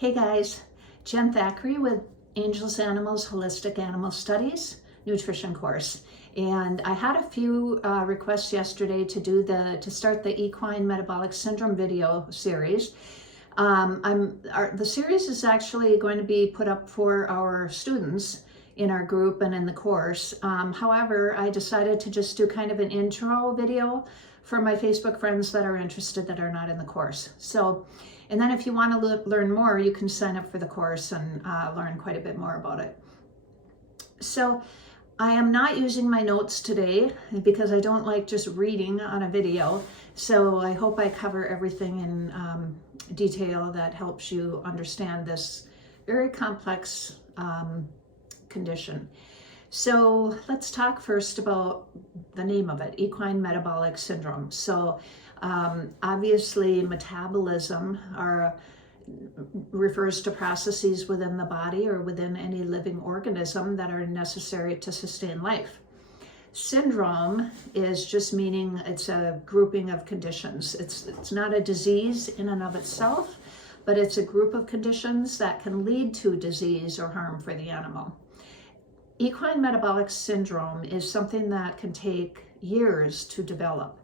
Hey guys, Jen Thackeray with Angels Animals Holistic Animal Studies nutrition course. And I had a few requests yesterday to start the Equine Metabolic Syndrome video series. The series is actually going to be put up for our students in our group and in the course. However, I decided to just do kind of an intro video for my Facebook friends that are interested that are not in the course. And then if you want to learn more, you can sign up for the course and learn quite a bit more about it. So I am not using my notes today because I don't like just reading on a video. So I hope I cover everything in detail that helps you understand this very complex condition. So let's talk first about the name of it, Equine Metabolic Syndrome. So obviously metabolism refers to processes within the body or within any living organism that are necessary to sustain life. Syndrome is just meaning it's a grouping of conditions. It's not a disease in and of itself, but it's a group of conditions that can lead to disease or harm for the animal. Equine metabolic syndrome is something that can take years to develop.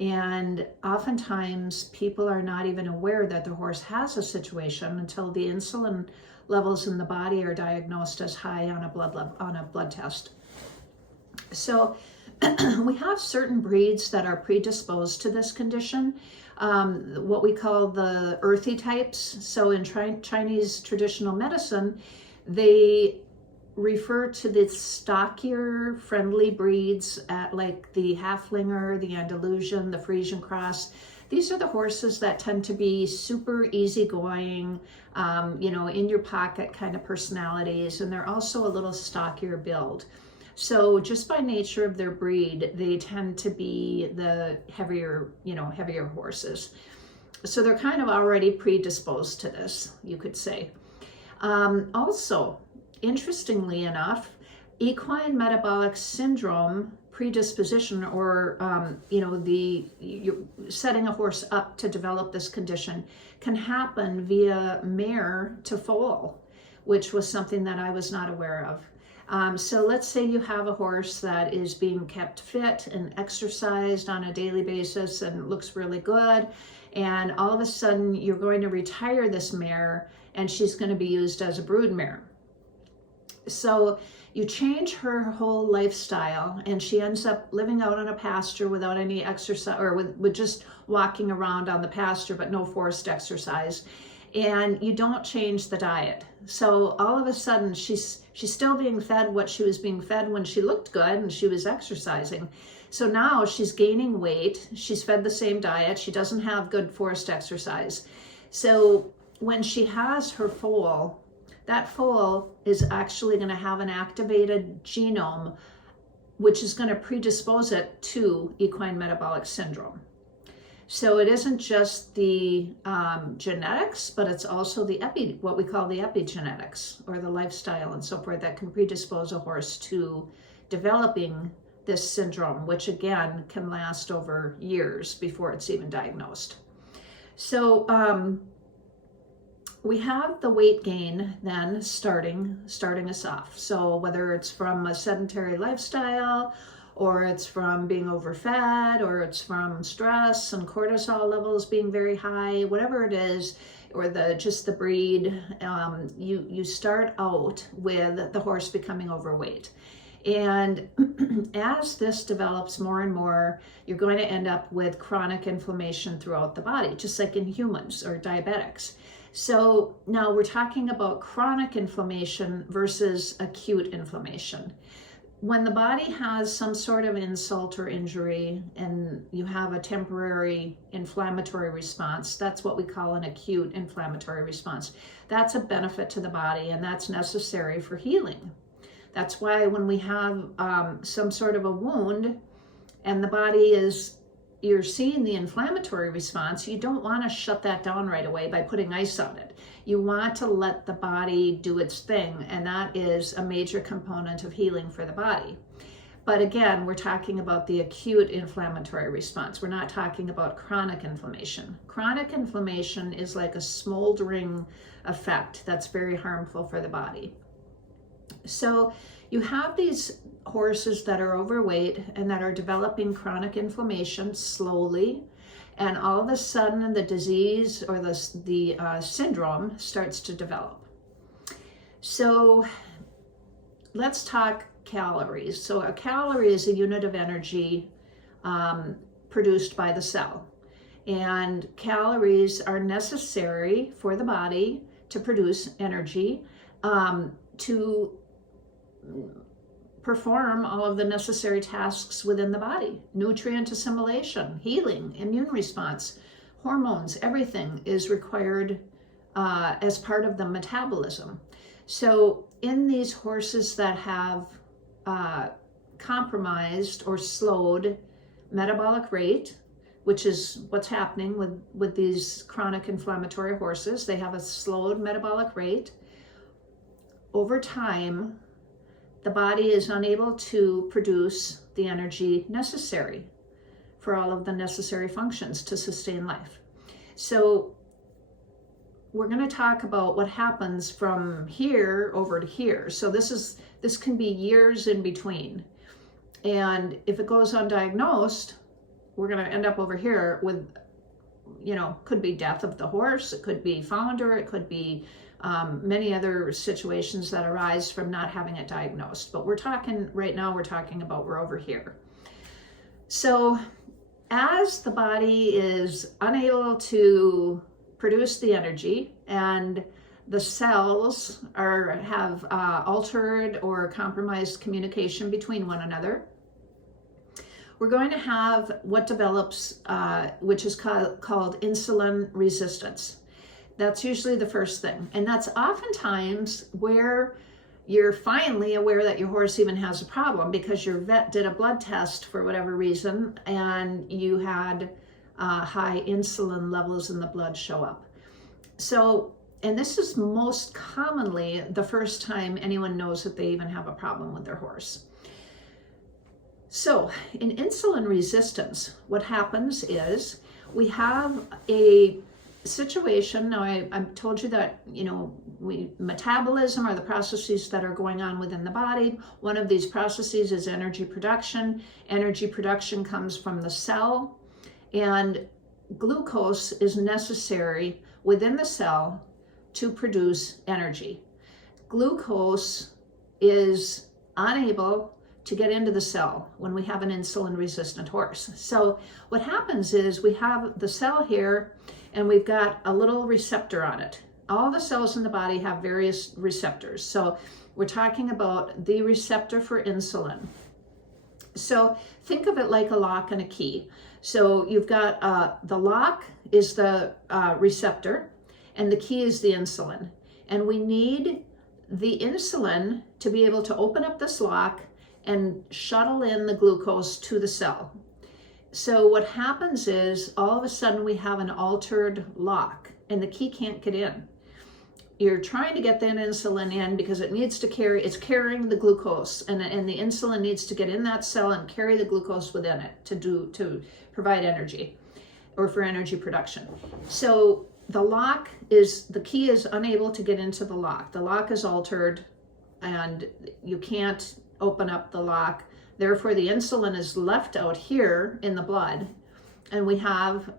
And oftentimes people are not even aware that the horse has a situation until the insulin levels in the body are diagnosed as high on a blood test. So we have certain breeds that are predisposed to this condition, what we call the earthy types. So in Chinese traditional medicine, they refer to the stockier, friendly breeds like the Haflinger, the Andalusian, the Frisian Cross. These are the horses that tend to be super easygoing, in your pocket kind of personalities, and they're also a little stockier build. So just by nature of their breed, they tend to be the heavier horses. So they're kind of already predisposed to this, you could say. Also, interestingly enough, equine metabolic syndrome predisposition, or you're setting a horse up to develop this condition, can happen via mare to foal, which was something that I was not aware of. So let's say you have a horse that is being kept fit and exercised on a daily basis and looks really good, and all of a sudden you're going to retire this mare and she's going to be used as a brood mare. So you change her whole lifestyle and she ends up living out on a pasture without any exercise, or with just walking around on the pasture but no forced exercise, and you don't change the diet. So all of a sudden she's still being fed what she was being fed when she looked good and she was exercising. So now she's gaining weight, she's fed the same diet, she doesn't have good forced exercise. So when she has her foal, that foal is actually going to have an activated genome, which is going to predispose it to equine metabolic syndrome. So it isn't just the genetics, but it's also what we call the epigenetics, or the lifestyle and so forth, that can predispose a horse to developing this syndrome, which again can last over years before it's even diagnosed. So we have the weight gain then starting us off. So whether it's from a sedentary lifestyle, or it's from being overfed, or it's from stress and cortisol levels being very high, whatever it is, or just the breed, you start out with the horse becoming overweight. And as this develops more and more, you're going to end up with chronic inflammation throughout the body, just like in humans or diabetics. So now we're talking about chronic inflammation versus acute inflammation. When the body has some sort of insult or injury and you have a temporary inflammatory response, that's what we call an acute inflammatory response. That's a benefit to the body, and that's necessary for healing. That's why when we have some sort of a wound and the body you're seeing the inflammatory response, you don't want to shut that down right away by putting ice on it. You want to let the body do its thing, and that is a major component of healing for the body. But again, we're talking about the acute inflammatory response. We're not talking about chronic inflammation. Chronic inflammation is like a smoldering effect that's very harmful for the body. So you have these horses that are overweight and that are developing chronic inflammation slowly, and all of a sudden the disease or the syndrome starts to develop. So let's talk calories. So a calorie is a unit of energy produced by the cell. And calories are necessary for the body to produce energy to perform all of the necessary tasks within the body. Nutrient assimilation, healing, immune response, hormones, everything is required as part of the metabolism. So in these horses that have compromised or slowed metabolic rate, which is what's happening with these chronic inflammatory horses, they have a slowed metabolic rate. Over time, the body is unable to produce the energy necessary for all of the necessary functions to sustain life. So we're going to talk about what happens from here over to here. So this can be years in between. And if it goes undiagnosed, we're going to end up over here with, could be death of the horse, it could be founder, it could be many other situations that arise from not having it diagnosed. But we're talking about we're over here. So as the body is unable to produce the energy and the cells have altered or compromised communication between one another, we're going to have what develops, which is called insulin resistance. That's usually the first thing. And that's oftentimes where you're finally aware that your horse even has a problem, because your vet did a blood test for whatever reason and you had high insulin levels in the blood show up. So, and this is most commonly the first time anyone knows that they even have a problem with their horse. So in insulin resistance, what happens is we have a situation. Now I told you that, metabolism are the processes that are going on within the body. One of these processes is energy production. Energy production comes from the cell, and glucose is necessary within the cell to produce energy. Glucose is unable to get into the cell when we have an insulin resistant horse. So what happens is we have the cell here and we've got a little receptor on it. All the cells in the body have various receptors. So we're talking about the receptor for insulin. So think of it like a lock and a key. So you've got the lock is the receptor and the key is the insulin. And we need the insulin to be able to open up this lock and shuttle in the glucose to the cell. So what happens is all of a sudden we have an altered lock and the key can't get in. You're trying to get that insulin in because it's carrying the glucose, and the insulin needs to get in that cell and carry the glucose within it to provide energy or for energy production. So the key is unable to get into the lock. The lock is altered and you can't open up the lock. Therefore, the insulin is left out here in the blood, and we have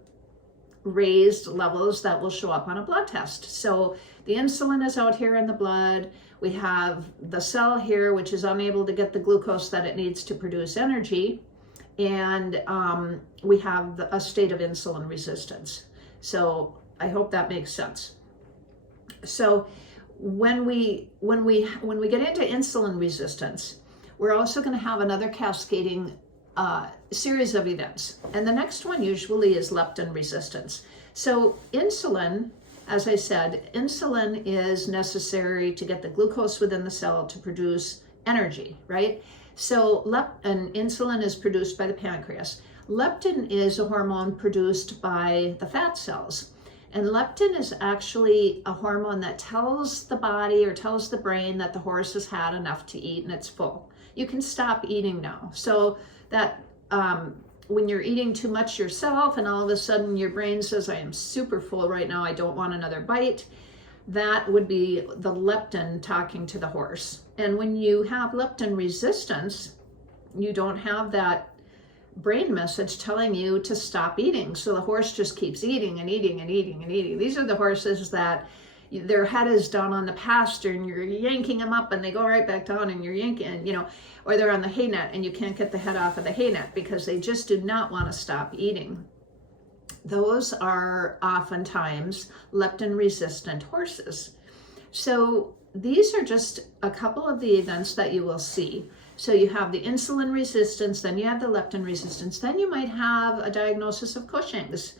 raised levels that will show up on a blood test. So the insulin is out here in the blood. We have the cell here, which is unable to get the glucose that it needs to produce energy, and we have a state of insulin resistance. So I hope that makes sense. So when we get into insulin resistance, we're also going to have another cascading series of events. And the next one usually is leptin resistance. So insulin, as I said, insulin is necessary to get the glucose within the cell to produce energy, right? So insulin is produced by the pancreas. Leptin is a hormone produced by the fat cells. And leptin is actually a hormone that tells the body or tells the brain that the horse has had enough to eat and it's full. you can stop eating now. So that when you're eating too much yourself and all of a sudden your brain says, I am super full right now, I don't want another bite, that would be the leptin talking to the horse. And when you have leptin resistance, you don't have that brain message telling you to stop eating. So the horse just keeps eating and eating and eating and eating. These are the horses that their head is down on the pasture and you're yanking them up and they go right back down and you're yanking, you know, or they're on the hay net and you can't get the head off of the hay net because they just do not want to stop eating. Those are oftentimes leptin resistant horses. So these are just a couple of the events that you will see. So you have the insulin resistance, then you have the leptin resistance, then you might have a diagnosis of Cushing's.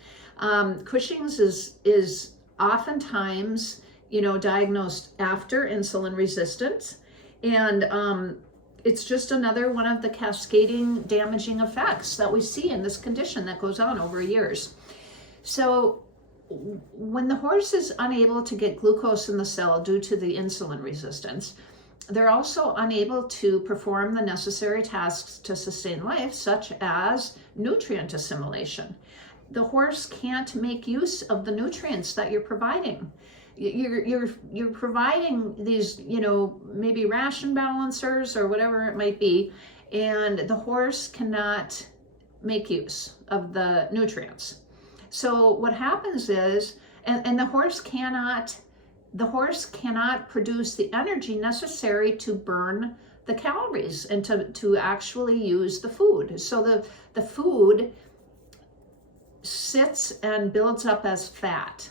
Cushing's is oftentimes, you know, diagnosed after insulin resistance, and it's just another one of the cascading damaging effects that we see in this condition that goes on over years. So when the horse is unable to get glucose in the cell due to the insulin resistance, they're also unable to perform the necessary tasks to sustain life, such as nutrient assimilation. The horse can't make use of the nutrients that you're providing. You're providing these, you know, maybe ration balancers or whatever it might be, and the horse cannot make use of the nutrients. So what happens is, and the horse cannot produce the energy necessary to burn the calories and to actually use the food. So the food sits and builds up as fat.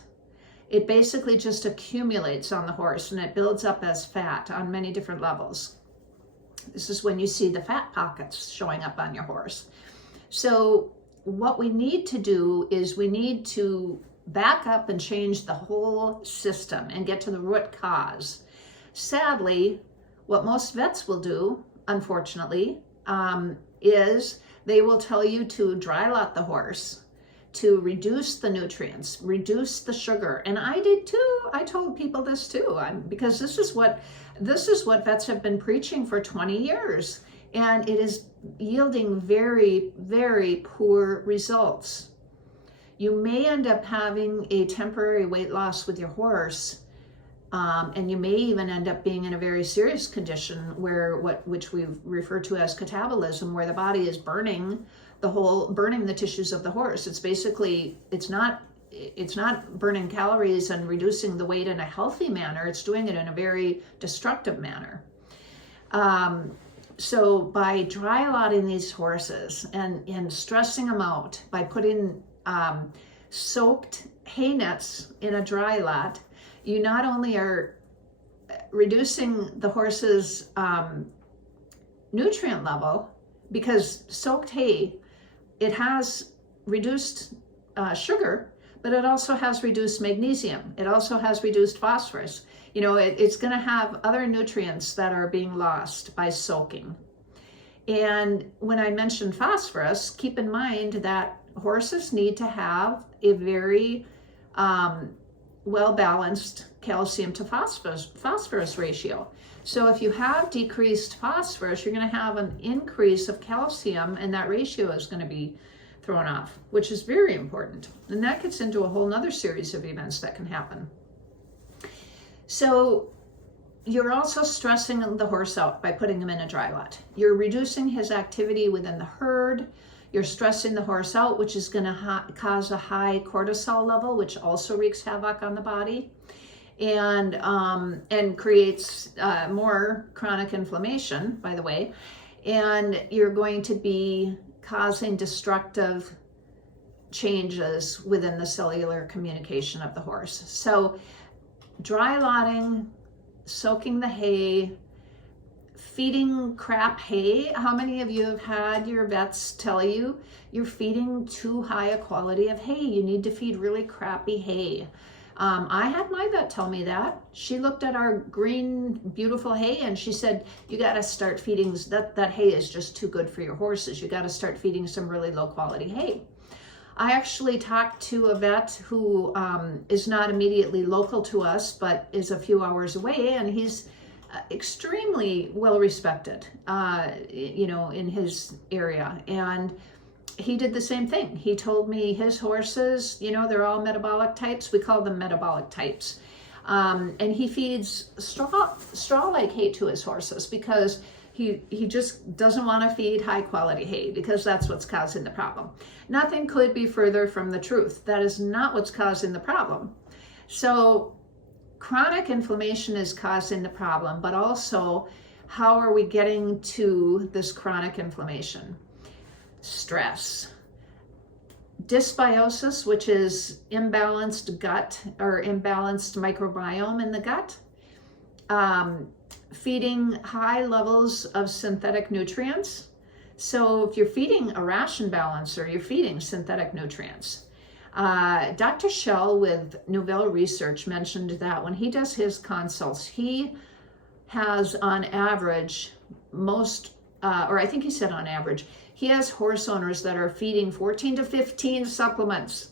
It basically just accumulates on the horse and it builds up as fat on many different levels. This is when you see the fat pockets showing up on your horse. So what we need to do is we need to back up and change the whole system and get to the root cause. Sadly, what most vets will do, unfortunately, is they will tell you to dry lot the horse, to reduce the nutrients, reduce the sugar. And I did too. I told people this too, because this is what vets have been preaching for 20 years. And it is yielding very, very poor results. You may end up having a temporary weight loss with your horse, and you may even end up being in a very serious condition which we refer to as catabolism, where the body is burning the tissues of the horse. It's basically, it's not burning calories and reducing the weight in a healthy manner. It's doing it in a very destructive manner. So by dry lotting these horses and stressing them out, by putting soaked hay nets in a dry lot, you not only are reducing the horse's nutrient level, because soaked hay, it has reduced sugar, but it also has reduced magnesium. It also has reduced phosphorus. You know, it's going to have other nutrients that are being lost by soaking. And when I mentioned phosphorus, keep in mind that horses need to have a very well-balanced calcium to phosphorus ratio. So if you have decreased phosphorus, you're going to have an increase of calcium, and that ratio is going to be thrown off, which is very important. And that gets into a whole nother series of events that can happen. So you're also stressing the horse out by putting him in a dry lot. You're reducing his activity within the herd. You're stressing the horse out, which is going to cause a high cortisol level, which also wreaks havoc on the body and creates more chronic inflammation, by the way. And you're going to be causing destructive changes within the cellular communication of the horse. So dry lotting, soaking the hay, feeding crap hay. How many of you have had your vets tell you you're feeding too high a quality of hay? You need to feed really crappy hay. I had my vet tell me that. She looked at our green, beautiful hay and she said, you got to start feeding, that hay is just too good for your horses. You got to start feeding some really low quality hay. I actually talked to a vet who is not immediately local to us, but is a few hours away, and he's extremely well respected, in his area. And he did the same thing. He told me his horses, they're all metabolic types. We call them metabolic types. And he feeds straw like hay to his horses because he just doesn't want to feed high quality hay, because that's what's causing the problem. Nothing could be further from the truth. That is not what's causing the problem. So chronic inflammation is causing the problem, but also how are we getting to this chronic inflammation? Stress. Dysbiosis, which is imbalanced gut or imbalanced microbiome in the gut. Feeding high levels of synthetic nutrients. So if you're feeding a ration balancer, you're feeding synthetic nutrients. Dr. Schell with Nouvelle Research mentioned that when he does his consults, he has on average I think he said on average, he has horse owners that are feeding 14 to 15 supplements.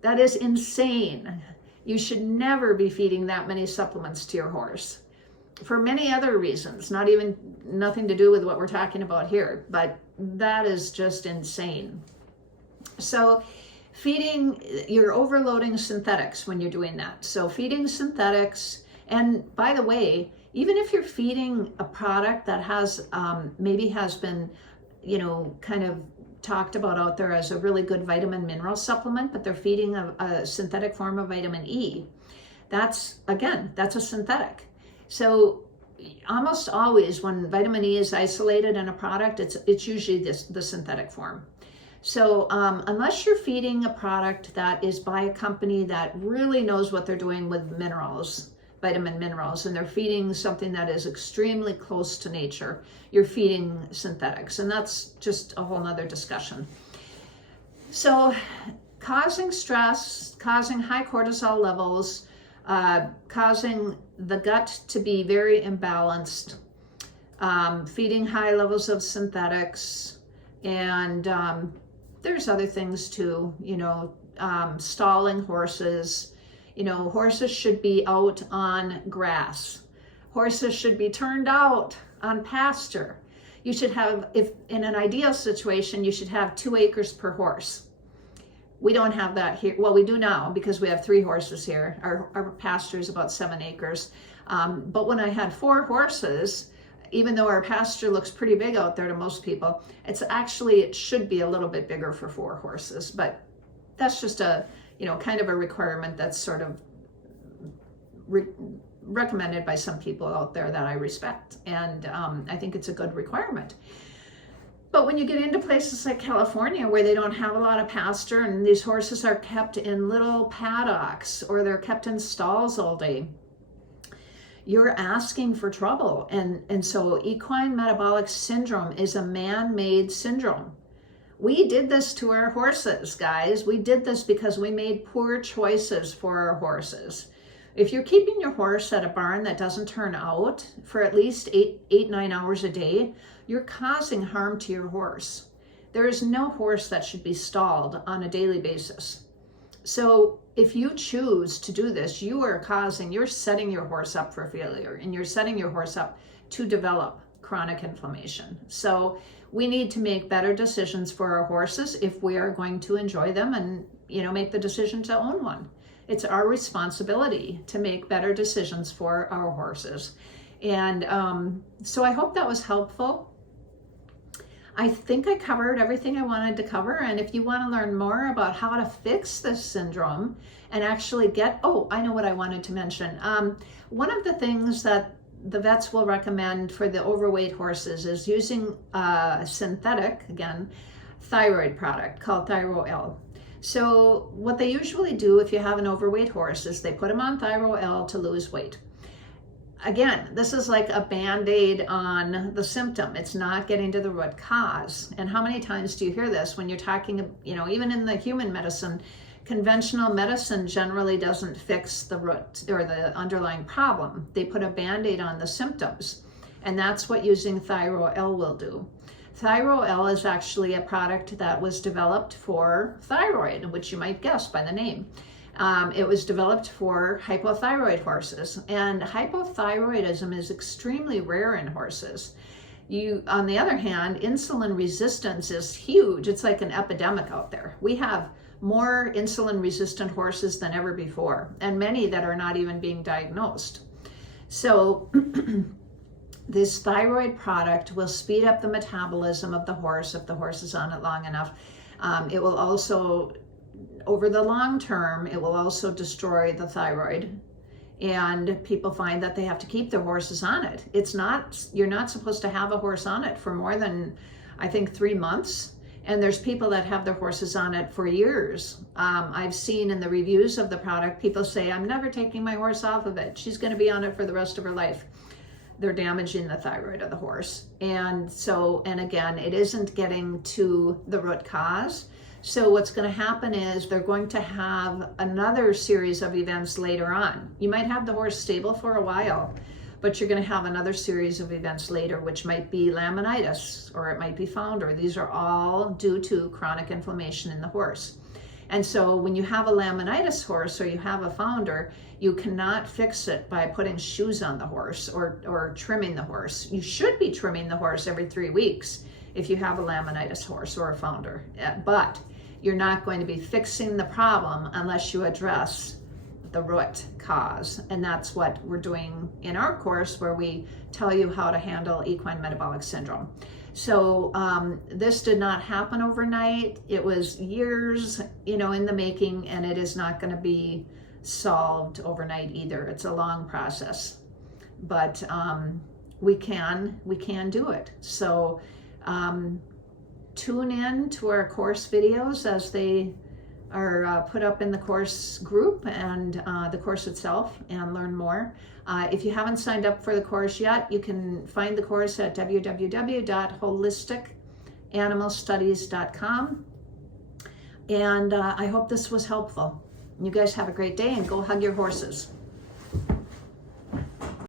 That is insane. You should never be feeding that many supplements to your horse for many other reasons, nothing to do with what we're talking about here, but that is just insane. So you're overloading synthetics when you're doing that. So feeding synthetics, and by the way, even if you're feeding a product that has maybe has been, kind of talked about out there as a really good vitamin mineral supplement, but they're feeding a synthetic form of vitamin E, that's a synthetic. So almost always when vitamin E is isolated in a product, it's usually the synthetic form. So unless you're feeding a product that is by a company that really knows what they're doing with minerals, vitamin minerals, and they're feeding something that is extremely close to nature, you're feeding synthetics, and that's just a whole nother discussion. So causing stress, causing high cortisol levels, causing the gut to be very imbalanced, feeding high levels of synthetics, and there's other things too, stalling horses. Horses should be out on grass. Horses should be turned out on pasture. You should have, if in an ideal situation, you should have 2 acres per horse. We don't have that here. Well, we do now because we have 3 horses here. Our pasture is about 7 acres. But when I had 4 horses, even though our pasture looks pretty big out there to most people, it should be a little bit bigger for 4 horses. But that's just kind of a requirement that's sort of recommended by some people out there that I respect. And I think it's a good requirement. But when you get into places like California where they don't have a lot of pasture and these horses are kept in little paddocks or they're kept in stalls all day, you're asking for trouble. And so equine metabolic syndrome is a man-made syndrome. We did this to our horses, guys. We did this because we made poor choices for our horses. If you're keeping your horse at a barn that doesn't turn out for at least 9 hours a day, you're causing harm to your horse. There is no horse that should be stalled on a daily basis. So if you choose to do this, you're setting your horse up for failure, and you're setting your horse up to develop chronic inflammation. So we need to make better decisions for our horses if we are going to enjoy them and, make the decision to own one. It's our responsibility to make better decisions for our horses. And so I hope that was helpful. I think I covered everything I wanted to cover. And if you want to learn more about how to fix this syndrome and actually I know what I wanted to mention. One of the things that the vets will recommend for the overweight horses is using a synthetic, thyroid product called Thyro-L. So what they usually do if you have an overweight horse is they put them on Thyro-L to lose weight. Again, this is like a Band-Aid on the symptom. It's not getting to the root cause. And how many times do you hear this when you're talking, even in the human medicine, conventional medicine generally doesn't fix the root or the underlying problem. They put a Band-Aid on the symptoms, and that's what using Thyro-L will do. Thyro-L is actually a product that was developed for thyroid, which you might guess by the name. It was developed for hypothyroid horses, and hypothyroidism is extremely rare in horses. On the other hand, insulin resistance is huge. It's like an epidemic out there. We have more insulin resistant horses than ever before, and many that are not even being diagnosed. So this thyroid product will speed up the metabolism of the horse if the horse is on it long enough. It will also, over the long term, it will also destroy the thyroid. And people find that they have to keep their horses on it. You're not supposed to have a horse on it for more than, I think, 3 months. And there's people that have their horses on it for years. I've seen in the reviews of the product, people say, I'm never taking my horse off of it. She's gonna be on it for the rest of her life. They're damaging the thyroid of the horse. And again, it isn't getting to the root cause. So what's going to happen is they're going to have another series of events later on. You might have the horse stable for a while, but you're going to have another series of events later, which might be laminitis, or it might be founder. These are all due to chronic inflammation in the horse. And so when you have a laminitis horse or you have a founder, you cannot fix it by putting shoes on the horse or trimming the horse. You should be trimming the horse every 3 weeks if you have a laminitis horse or a founder. But you're not going to be fixing the problem unless you address the root cause. And that's what we're doing in our course, where we tell you how to handle equine metabolic syndrome. So this did not happen overnight. It was years, in the making, and it is not going to be solved overnight either. It's a long process, but we can do it. So tune in to our course videos as they are put up in the course group and the course itself, and learn more. If you haven't signed up for the course yet, you can find the course at www.holisticanimalstudies.com. And I hope this was helpful. You guys have a great day, and go hug your horses.